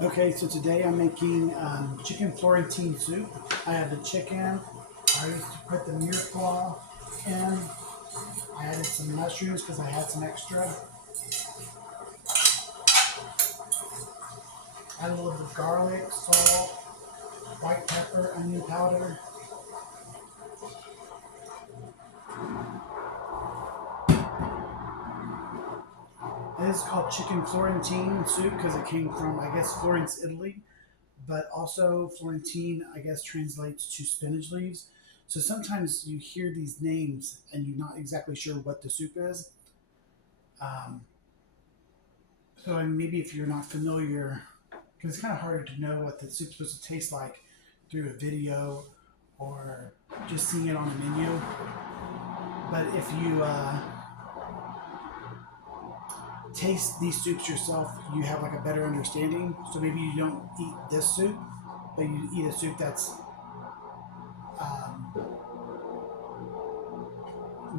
Okay, so today I'm making chicken Florentine soup. I have the chicken. I used to put the mirepoix in. I added some mushrooms because I had some extra. Added a little bit of garlic, salt, white pepper, onion powder. This is called chicken Florentine soup because it came from, I guess, Florence, Italy. But also, Florentine, I guess, translates to spinach leaves. So sometimes you hear these names and you're not exactly sure what the soup is. Um, so maybe if you're not familiar, because it's kind of hard to know what the soup's supposed to taste like through a video or just seeing it on a menu. But if you taste these soups yourself, you have like a better understanding. So maybe you don't eat this soup, but you eat a soup that's um,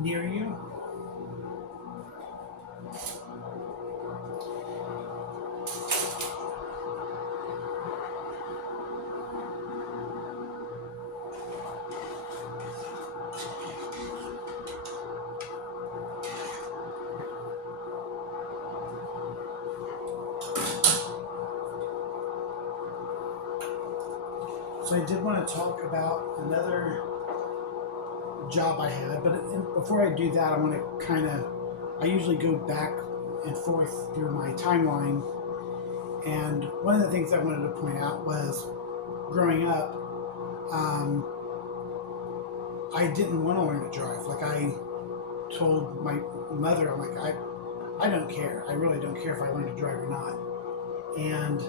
near you. So I did want to talk about another job I had, but before I do that, I want to I usually go back and forth through my timeline. And one of the things I wanted to point out was growing up, um, I didn't want to learn to drive. Like I told my mother, I'm like, I don't care. I really don't care if I learn to drive or not. And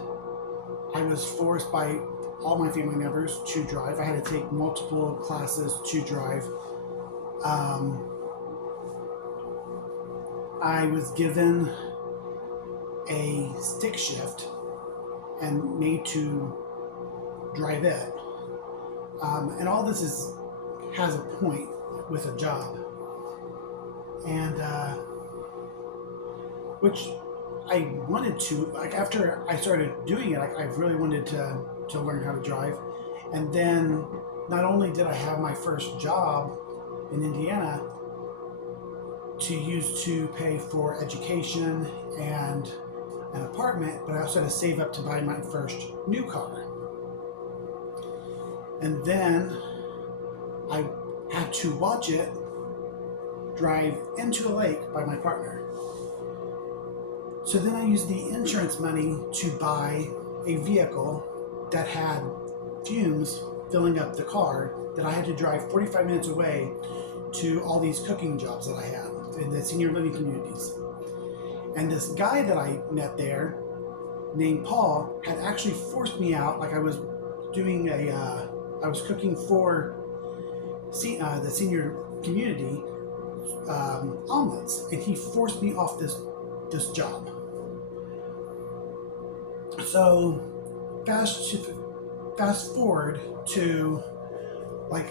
I was forced by all my family members to drive. I had to take multiple classes to drive. Um, I was given a stick shift and made to drive it. And all this has a point with a job, and which I wanted to, like, after I started doing it, like, I really wanted to learn how to drive. And then not only did I have my first job in Indiana to use to pay for education and an apartment, but I also had to save up to buy my first new car. And then I had to watch it drive into a lake by my partner. So then I used the insurance money to buy a vehicle that had fumes filling up the car that I had to drive 45 minutes away to all these cooking jobs that I had in the senior living communities. And this guy that I met there named Paul had actually forced me out. Like I was I was cooking for the senior community omelets, and he forced me off this job. So fast forward to like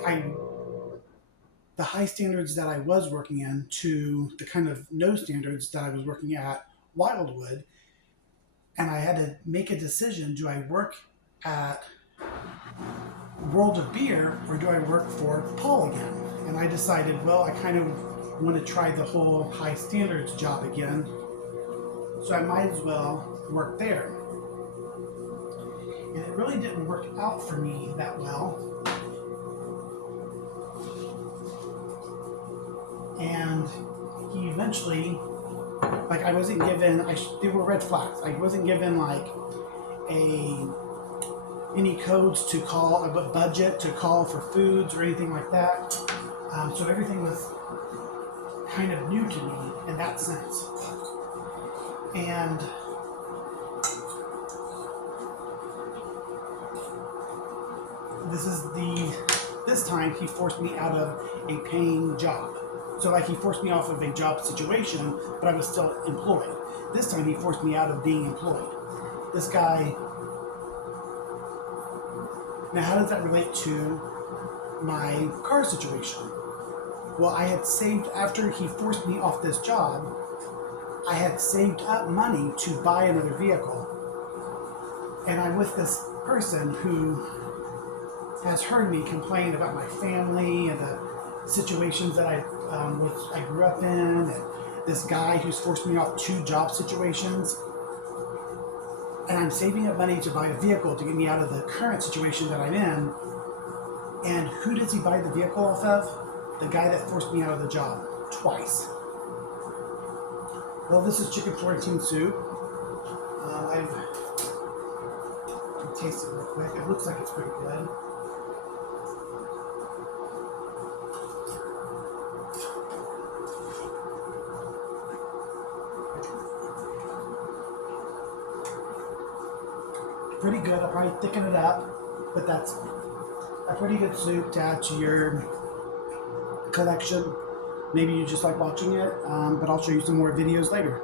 the high standards that I was working in to the kind of no standards that I was working at Wildwood, and I had to make a decision: do I work at World of Beer or do I work for Paul again? And I decided, well, I kind of want to try the whole high standards job again, so I might as well work there. And it really didn't work out for me that well. And he eventually, like, I wasn't given, there were red flags. I wasn't given like any codes to call, a budget to call for foods or anything like that. So everything was kind of new to me in that sense. And this time he forced me out of a paying job. So like he forced me off of a job situation, but I was still employed. This time he forced me out of being employed. This guy. Now, how does that relate to my car situation? Well, I had saved, after he forced me off this job, I had saved up money to buy another vehicle. And I'm with this person who has heard me complain about my family and the situations that I grew up in, and this guy who's forced me off 2 job situations. And I'm saving up money to buy a vehicle to get me out of the current situation that I'm in. And who does he buy the vehicle off of? The guy that forced me out of the job twice. Well, this is chicken Florentine soup. I've taste it real quick. It looks like it's pretty good. Pretty good. I'll probably thicken it up, but that's a pretty good soup to add to your collection. Maybe you just like watching it, but I'll show you some more videos later.